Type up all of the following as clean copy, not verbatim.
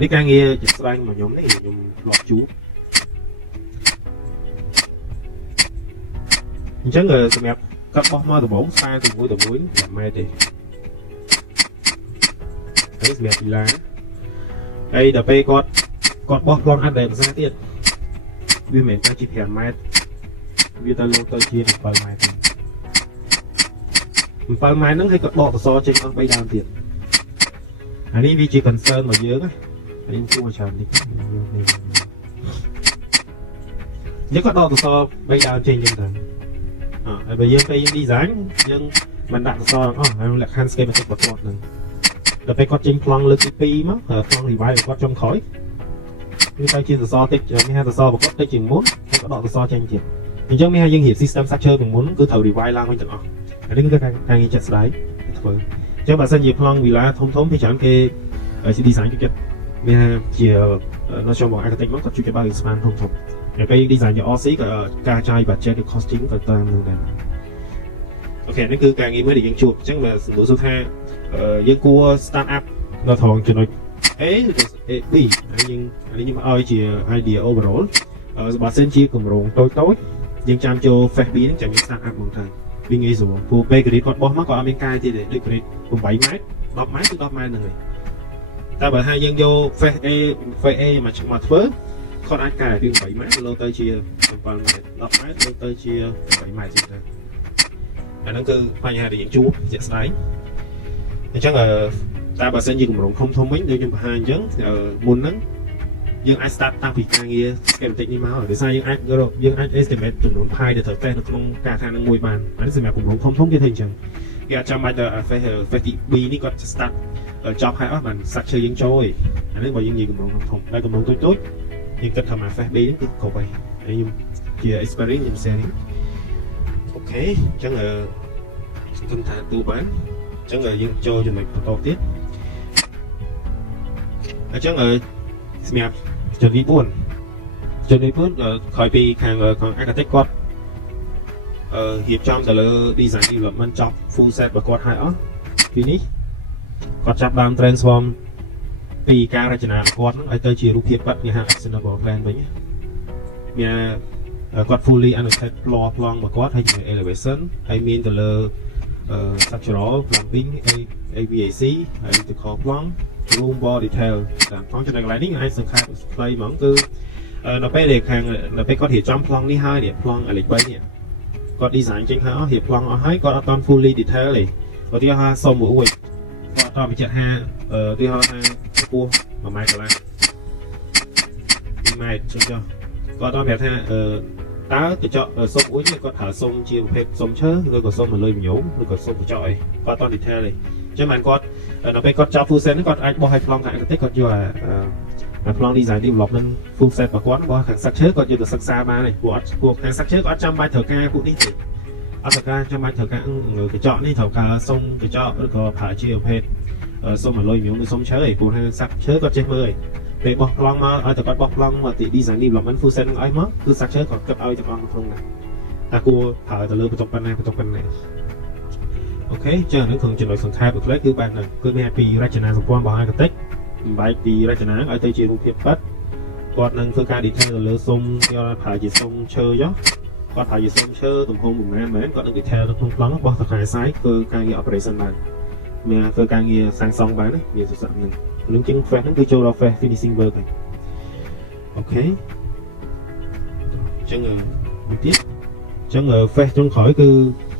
នេះការងារជាស្វែងមកខ្ញុំនេះខ្ញុំធ្លាប់ជួបអញ្ចឹងសម្រាប់គាត់បោះមកដំបងខ្សែទៅមួយ5ម៉ែត្រទេហើយសម្រាប់កីឡាហើយដល់ពេលគាត់បោះប្លង់អត់ដែលភាសាទៀតវាមិនមែនតែជា5ម៉ែត្រវាទៅលោកទៅជា7ម៉ែត្រ7ម៉ែត្រហ្នឹងហើយគាត់ដកសសរចេញអស់3ដើមទៀតអានេះវាជា concern របស់យើងណានេះគួរច្រើននេះគាត់ដកសសរ3ដើមចេញចឹងទៅហើយបើយើងពេលយើង design យើងមិនដាក់សសរអស់ហើយលក្ខខណ្ឌ schematic របស់គាត់ហ្នឹងដល់ពេលគាត់ចេញប្លង់លើកទី2មកប្លង់ revise របស់គាត់ចុងក្រោយវាទៅជាសសរតិចមានសសររបស់គាត់តិចជាងមុនហើយក៏ដកសសរចេញទៀតអញ្ចឹងមានឲ្យយើងរៀប system structure ពីមុនគឺត្រូវ revise ឡើងវិញទាំងអស់អានេះគឺការងារចាត់ស្ដែងធ្វើអញ្ចឹងបើសិនជាប្លង់ villa ធំពីច្រើនគេ design ជួយចិត្តមានជា national architect មកគាត់ជួយចិត្តបើ expand ធំតែពេល design ជា RC ក៏ការចាយ budget ឬ costing ទៅតាមនឹងដែរអូខេនេះគឺការងារមួយដែលយើងជួបអញ្ចឹងបើសំដៅថាយើងគួរ start up នៅត្រង់ចំណុច A ឬក៏ B ហើយយើងខ្ញុំឲ្យជា idea overall បើសិនជាគម្រោងតូចយើងចាំចូល phase B ហ្នឹងចាំយើង start up មកទៅវាងាយស្រួលព្រោះពេល grade គាត់បោះមកគាត់អត់មានកាយទៀតទេដូច grade 8ម៉ែត្រ10ម៉ែត្រគឺ10ម៉ែត្រហ្នឹងឯងតែបើថាយើងយក phase A មកធ្វើគាត់អាចកែពី8ម៉ែត្រទៅជា7ម៉ែត្រ10ម៉ែត្រទៅជា8ម៉ែត្រទៀតទៅអាហ្នឹងគឺបញ្ហាដែលយើងជួបជាក់ស្ដែងអញ្ចឹងតែបើសិនជាគម្រោងធំវិញដូចខ្ញុំបង្ហាញអញ្ចឹងមុនហ្នឹងយើងអាច start តាំងពីការងារ schematic នេះមកដោយសារយើងអាច estimate ចំនួន pie ដែលត្រូវតេស្តនៅក្នុងការខាងហ្នឹងមួយបានអានេះសម្រាប់គម្រោងធំគេធ្វើអញ្ចឹងគេអត់ចាំបាច់ទៅ phase ទី B នេះគាត់ start ចប់ហើយអស់បាន structure យើងចូលឯងអានេះបើយើងនិយាយគម្រោងធំតែគម្រោងតូចយើងគិតថាមក phase B នេះគឺគ្រប់ហើយខ្ញុំជា experience ខ្ញុំ sharing អូខេអញ្ចឹងគិតថាទូបានអញ្ចឹងយើងចូលចំណុចបន្តទៀតអញ្ចឹងសម្រាប់ចំណុចទី4ក្រោយពីខាង architect គាត់រៀបចំទៅលើ design development ចប់ full set របស់គាត់ហើយអស់ពីនេះគាត់ចាប់ដើម transform ពីការរចនារបស់គាត់ហ្នឹងឲ្យទៅជារូបភាពប៉ាត់គេហៅ actionable plan វិញមានគាត់ fully annotate floor ប្លង់របស់គាត់ហើយជាមួយ elevation ហើយមានទៅលើ structural plumbing AVAC ហើយទៅខប្លង់ room wall detail តាមផងចំណុចកន្លែងនេះអាចសង្ខេបខ្លីហ្មងគឺនៅពេលដែលខាងនៅពេលគាត់រៀបចំប្លង់នេះហើយនេះប្លង់លេខ3នេះគាត់ design ចេញហើយអស់រៀបប្លង់អស់ហើយគាត់អត់ទាន់ fully detail ទេគាត់ទីថាសុំមួយគាត់អត់បញ្ជាក់ថាទីហៅថាកម្ពស់1ម៉ែត្រកន្លះ2ម៉ែត្រចុះគាត់អត់ប្រាប់ថាតើកញ្ចក់សុំអ៊ុយនេះគាត់ប្រើសុំជាប្រភេទសុំឈើឬក៏សុំមកលើញញោមឬក៏សុំកញ្ចក់អីគាត់អត់ detail ទេចឹងបានគាត់ដល់ពេលគាត់ចាប់ full set ហ្នឹងគាត់អាចបោះឲ្យប្លង់ខាង architect គាត់យកអាប្លង់ design development full set របស់គាត់របស់ខាង structure គាត់យកទៅសិក្សាបានទេពួកខាង structure គាត់អត់ចាំបាច់ត្រូវការពួកនេះទេអត់ត្រូវការចាំបាច់ត្រូវការកញ្ចក់នេះត្រូវការសុំកញ្ចក់ឬក៏ប្រើជាប្រភេទសុំមកលុយញោមឬសុំឈើឯងព្រោះខាង structure គាត់ចេះមើលឯងពេលបោះប្លង់មកឲ្យតែគាត់បោះប្លង់មកទី design development full set ហ្នឹងឲ្យមកគឺ structure គាត់គិតឲ្យទាំងអស់ក្នុងហ្នឹងតែគួរប្រើទៅលើបន្ទប់ប៉ុណ្ណាអូខេចឹងហ្នឹងក្នុងចំណុចសង្ខេបខ្លីគឺបែបហ្នឹងគឺមានពីរចនាសម្ព័ន្ធរបស់ architect បំបែកពីរចនាឲ្យទៅជារូបភាពប៉ាត់គាត់នឹងធ្វើការ detail ទៅលើសុំយកប្រើជាសុំឈើចុះគាត់ប្រើជាសុំឈើទំហំប្រមាណមែនគាត់នឹង detail ទៅក្នុងប្លង់របស់តខែសាយគឺការងារ operation បានមានធ្វើការងារសាងសង់បានមានសុទ្ធហ្នឹងនឹងជាង phase ហ្នឹងគឺចូលដល់ phase finishing work ហើយអូខេចឹងមួយទៀតចឹង phase ចុងក្រោយគឺ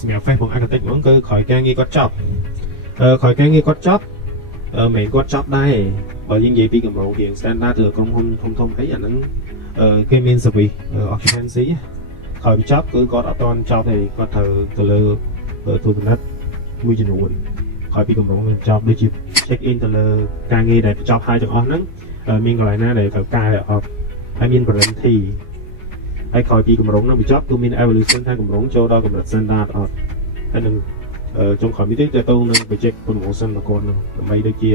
សម្រាប់ phase របស់ architect ហ្មងគឺក្រោយការងារគាត់ចប់ក្រោយការងារគាត់ចប់មិនគាត់ចប់ដែរបើយើងនិយាយពីគម្រោងរៀង standard ឬក្រុមហ៊ុនធំអីអាហ្នឹងគេមាន service occupancy ក្រោយពីចប់គឺគាត់អត់ទាន់ចប់ទេគាត់ត្រូវទៅលើទូពិនិត្យមួយចំនួនក្រោយពីគម្រោងចប់ដូចជា check in ទៅលើការងារដែលចប់ហើយទាំងអស់ហ្នឹងមានកន្លែងណាដែលត្រូវកែអត់ហើយមាន warranty ហើយក្រោយពីគម្រោងនោះបញ្ចប់គឺមាន evolution ថាគម្រោងចូលដល់កម្រិត standard អត់ហើយនឹងចុងក្រោយនេះទៅទៅនឹង project promotion របស់គាត់នឹងដើម្បីដូចជា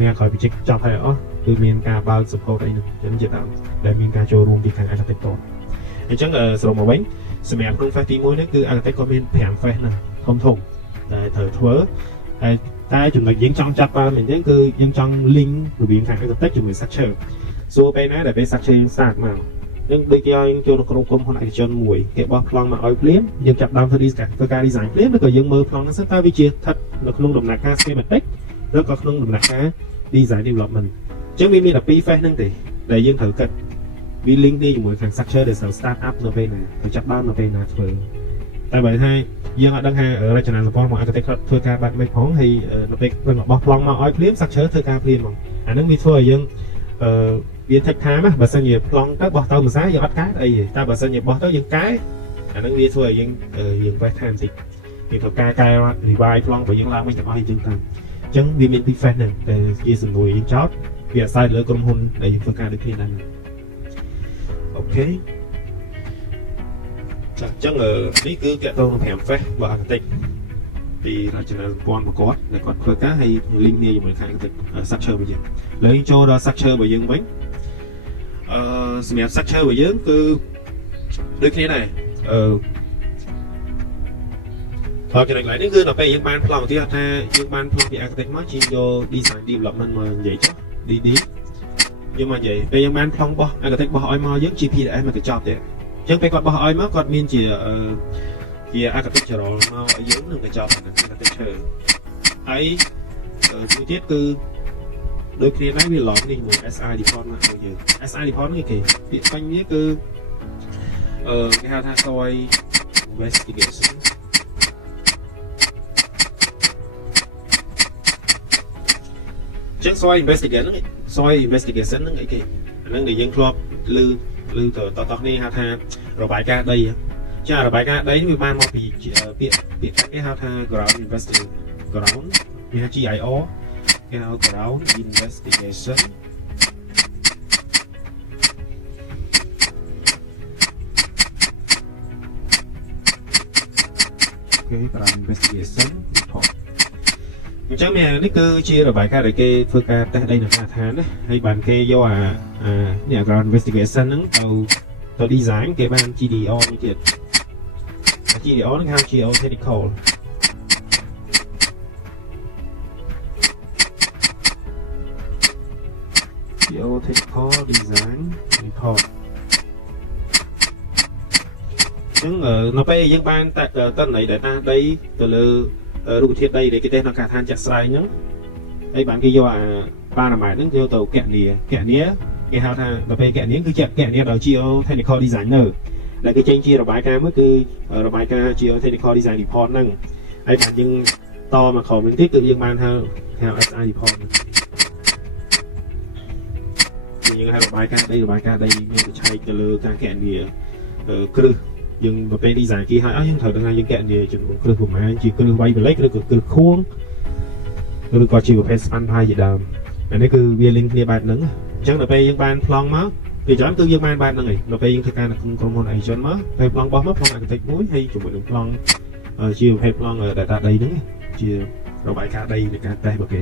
មានក្រោយ project ចប់ហើយអស់គឺមានការបើក support អីហ្នឹងចឹងជាតាមដែលមានការចូលរួមពីខាង architect តអញ្ចឹងសរុបមកវិញសម្រាប់ក្នុង phase ទី1នេះគឺ architect គាត់មាន5 phase ហ្នឹងធំតែត្រូវធ្វើហើយ តែចំណុចយើងចង់ចាប់បានមែនទេគឺយើងចង់ link រវាងខាង architect ជាមួយ structure សួរពេលណាដែលពេល structure យើង start មកនឹងដូចគេឲ្យចូលក្នុងក្រុមហ៊ុនឯកជនមួយគេបោះប្លង់មកឲ្យភ្លាមយើងចាប់ដើមធ្វើការ design ភ្លាមឬក៏យើងមើលប្លង់ហ្នឹងសិនតើវាជាស្ថិតនៅក្នុងដំណាក់កាល schematic ឬក៏ក្នុងដំណាក់កាល design development អញ្ចឹងវាមានតែពីរ phase ហ្នឹងទេដែលយើងត្រូវគិតវា link នេះជាមួយខាង structure ដែលត្រូវ start up នៅពេលណាត្រូវចាប់ដើមនៅពេលណាធ្វើតែបើថាយើងអត់ដឹងថារចនាសម្ព័ន្ធរបស់ architect ធ្វើការបែបម៉េចផងហើយនៅពេលព្រឹងបោះប្លង់មកឲ្យភ្លាម structure ធ្វើការភ្លាមហ្មងអាហ្នឹងវាធ្វើឲ្យយើងវា take time ណាបើសិនជាប្លង់ទៅបោះទៅមួយសាយើងអត់កែអីទេតែបើសិនជាបោះទៅយើងកែអាហ្នឹងវាធ្វើឲ្យយើង waste time តិចយើងត្រូវកែ revise ប្លង់បើយើងឡើងវិញទាំងអស់អញ្ចឹងទៅអញ្ចឹងវាមានពី phase ហ្នឹងតែជាសំណួរយើងចោតវាអាស្រ័យលើក្រុមហ៊ុនដែលយើងធ្វើការដូចគ្នាដែរអូខេចាអញ្ចឹងនេះគឺតកតងនឹង5 phase របស់ architect ពីរចនាសម្ព័ន្ធរបស់គាត់ដែលគាត់ធ្វើការហើយ link នេះជាមួយខាង structure របស់យើងឥឡូវយើងចូលដល់ structure របស់យើងវិញសម្រាប់ structure របស់យើងគឺដូចគ្នាដែរផលចំណុចឡើយនេះគឺដល់ពេលយើងបានប្លង់ទីថាយើងបានប្លង់ពី architect មកជាយក design development មកនិយាយចុះ DD យើងមកនិយាយពេលយើងបានប្លង់បោះ architect បោះឲ្យមកយើងជា PDF មកកញ្ចប់ទេអញ្ចឹងពេលគាត់បោះឲ្យមកគាត់មានជាarchitectural មកឲ្យយើងនឹងកញ្ចប់អា architecture ហើយមួយទៀតគឺដូចគ្នាដែរវាឡងនេះមួយ SI report មកឲ្យយើង SI report នេះគេពាក្យពេញវាគឺគេហៅថា soil investigation ចឹង soil investigation ហ្នឹងអីគេអាហ្នឹងដែលយើងធ្លាប់ឮទៅតោះនេះហៅថារបាយការណ៍ដីចារបាយការណ៍ដីវាបានមកពីពាក្យគេហៅថា ground investigation ground វាហៅ GIR គេហៅ ground investigation គេ ground investigation report អញ្ចឹងនេះគឺជារបាយការណ៍ដែលគេធ្វើការតេស្តដីនៅតាមឋានណាហើយបានគេយកនេះ ground investigation ហ្នឹងទៅ design គេបាន GDR មួយទៀត GDR ហ្នឹងហៅ geotechnical design report អញ្ចឹងនៅពេលយើងបានតន័យ data ដីទៅលើរូបធាតុដីដែលគេទេសនៅការដ្ឋានចាក់ស្រែអញ្ចឹងហើយបានគេយកប៉ារ៉ាម៉ែត្រហ្នឹងយកទៅគណនាគេហៅថាដល់ពេលគណនាគឺជាគណនាដោយ geotechnical designer ដែលគេចេញជារបាយការណ៍មួយគឺរបាយការណ៍ geotechnical design report ហ្នឹងហើយបានយើងតមកក្រោមវិញទៀតគឺយើងបានហៅ SI report យើងហៅរបាយការណ៍ដីមានបច្ឆេកទៅលើការគណនាគ្រឹះយើងទៅពេល design គេឲ្យយើងត្រូវដឹងថាយើងគណនាចំនួនគ្រឹះប្រមាណជាគ្រឹះវាយបលិចឬក៏គ្រឹះខួងឬក៏ជាប្រភេទ span pipe ជាដើមអានេះគឺវា link គ្នាបែបហ្នឹងអញ្ចឹងដល់ពេលយើងបានប្លង់មកពីច្រើនគឺយើងបានបែបហ្នឹងឯងដល់ពេលយើងធ្វើការនៅក្នុងក្រុមហ៊ុនឯកជនមកពេលប្លង់បោះមកប្លង់ architect មួយហើយជាមួយនឹងប្លង់ជាប្រភេទប្លង់ data ដីហ្នឹងជារបាយការណ៍ដីនៃការតេស្តរបស់គេ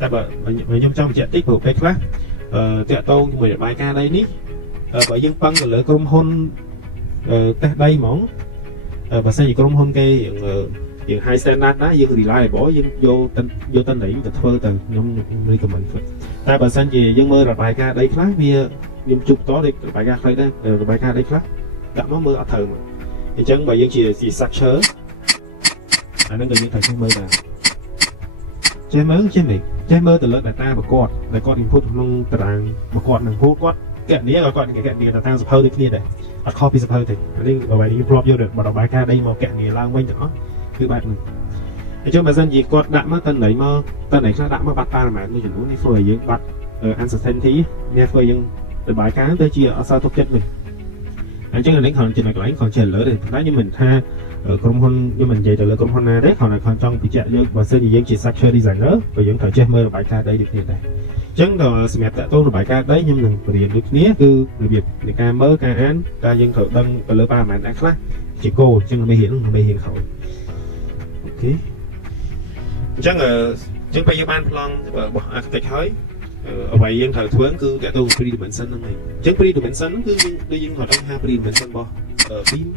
តែបើខ្ញុំចង់បញ្ជាក់តិចព្រោះពេលខ្លះតាក់ទងជាមួយរបាយការណ៍ដីនេះបើយើងពឹងទៅលើក្រុមហ៊ុនតេស្តដីហ្មងបើសិនជាក្រុមហ៊ុនគេយើង high standard ណាយើង reliable យើងយកតន្ត្រីទៅធ្វើទៅខ្ញុំ recommend ធ្វើតែបើសិនជាយើងមើលរបាយការណ៍ដីខ្លះវាខ្ញុំជួបតដូចរបាយការណ៍ខ្លីដែររបាយការណ៍ដីខ្លះដាក់មកមើលអត់ត្រូវមកអញ្ចឹងបើយើងជា structure អានឹងក៏យើងត្រូវមើលដែរចេះមើលទៅលើ data របស់គាត់ដែលគាត់ input ក្នុងតារាងរបស់គាត់នឹងគាត់គណនាគាត់គណនាទៅតាមសភៅដូចគ្នាដែរអត់ខុសពីសភៅទេនេះបើយើងធ្លាប់យករបាយការណ៍ដីមកគណនាឡើងវិញទាំងអស់គឺបែបហ្នឹងអញ្ចឹងបើសិនជាគាត់ដាក់មកតន្ត្រីខ្លះដាក់មកបាត់ប៉ារ៉ាម៉ែត្រមួយចំនួននេះធ្វើឲ្យយើងបាត់ uncertainty នេះធ្វើឲ្យយើងរបាយការណ៍ទៅជាអត់សូវទុកចិត្តវិញអញ្ចឹងអានេះគ្រាន់ចំណុចកន្លែងគ្រាន់ជាលើទេប៉ុន្តែខ្ញុំមិនថាក្រុមហ៊ុនខ្ញុំមិននិយាយទៅលើក្រុមហ៊ុនណាទេគ្រាន់តែចង់បញ្ជាក់យើងបើសិនជាយើងជា structure designer បើយើងត្រូវចេះមើលរបាយការណ៍ដីដូចគ្នាដែរអញ្ចឹងក៏សម្រាប់តាក់ទងរបាយការណ៍ដីខ្ញុំនឹងបរៀនដូចគ្នាគឺរបៀបនៃការមើលការអានតែយើងត្រូវដឹងទៅលើប៉ារ៉ាម៉ែត្រខ្លះជាគោលអញ្ចឹងមិនហ៊ានក្រោយអូខេអញ្ចឹងពេលយើងបានប្លង់របស់ architect ហើយអ្វីយើងត្រូវធ្វើគឺតាក់ទង 3 dimension ហ្នឹងឯងអញ្ចឹង 3 dimension ហ្នឹងគឺយើងគាត់ដឹងថា 3 dimension របស់ beam